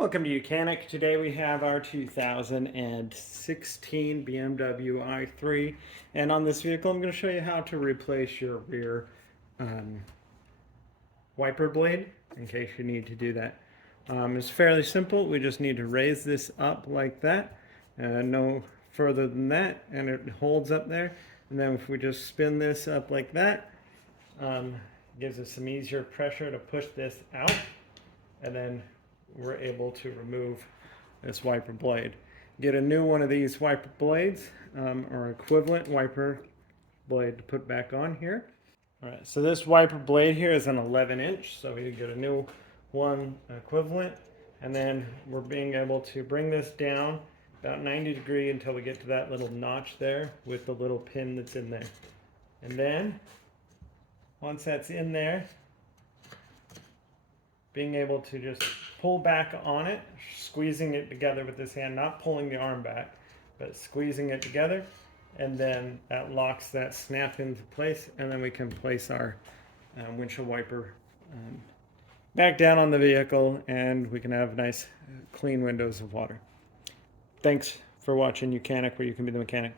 Welcome to Mechanic. Today we have our 2016 BMW i3, and on this vehicle I'm going to show you how to replace your rear wiper blade in case you need to do that. It's fairly simple. We just need to raise this up like that, no further than that, and it holds up there. And then if we just spin this up like that, gives us some easier pressure to push this out, and then we're able to remove this wiper blade. Get a new one of these wiper blades or equivalent wiper blade to put back on here. All right, so this wiper blade here is an 11-inch, so we get a new one equivalent, and then we're being able to bring this down about 90 degrees until we get to that little notch there with the little pin that's in there. And then once that's in there, being able to just pull back on it, squeezing it together with this hand, not pulling the arm back, but squeezing it together, and then that locks that snap into place, and then we can place our windshield wiper back down on the vehicle, and we can have nice clean windows of water. Thanks for watching Mechanic, where you can be the mechanic.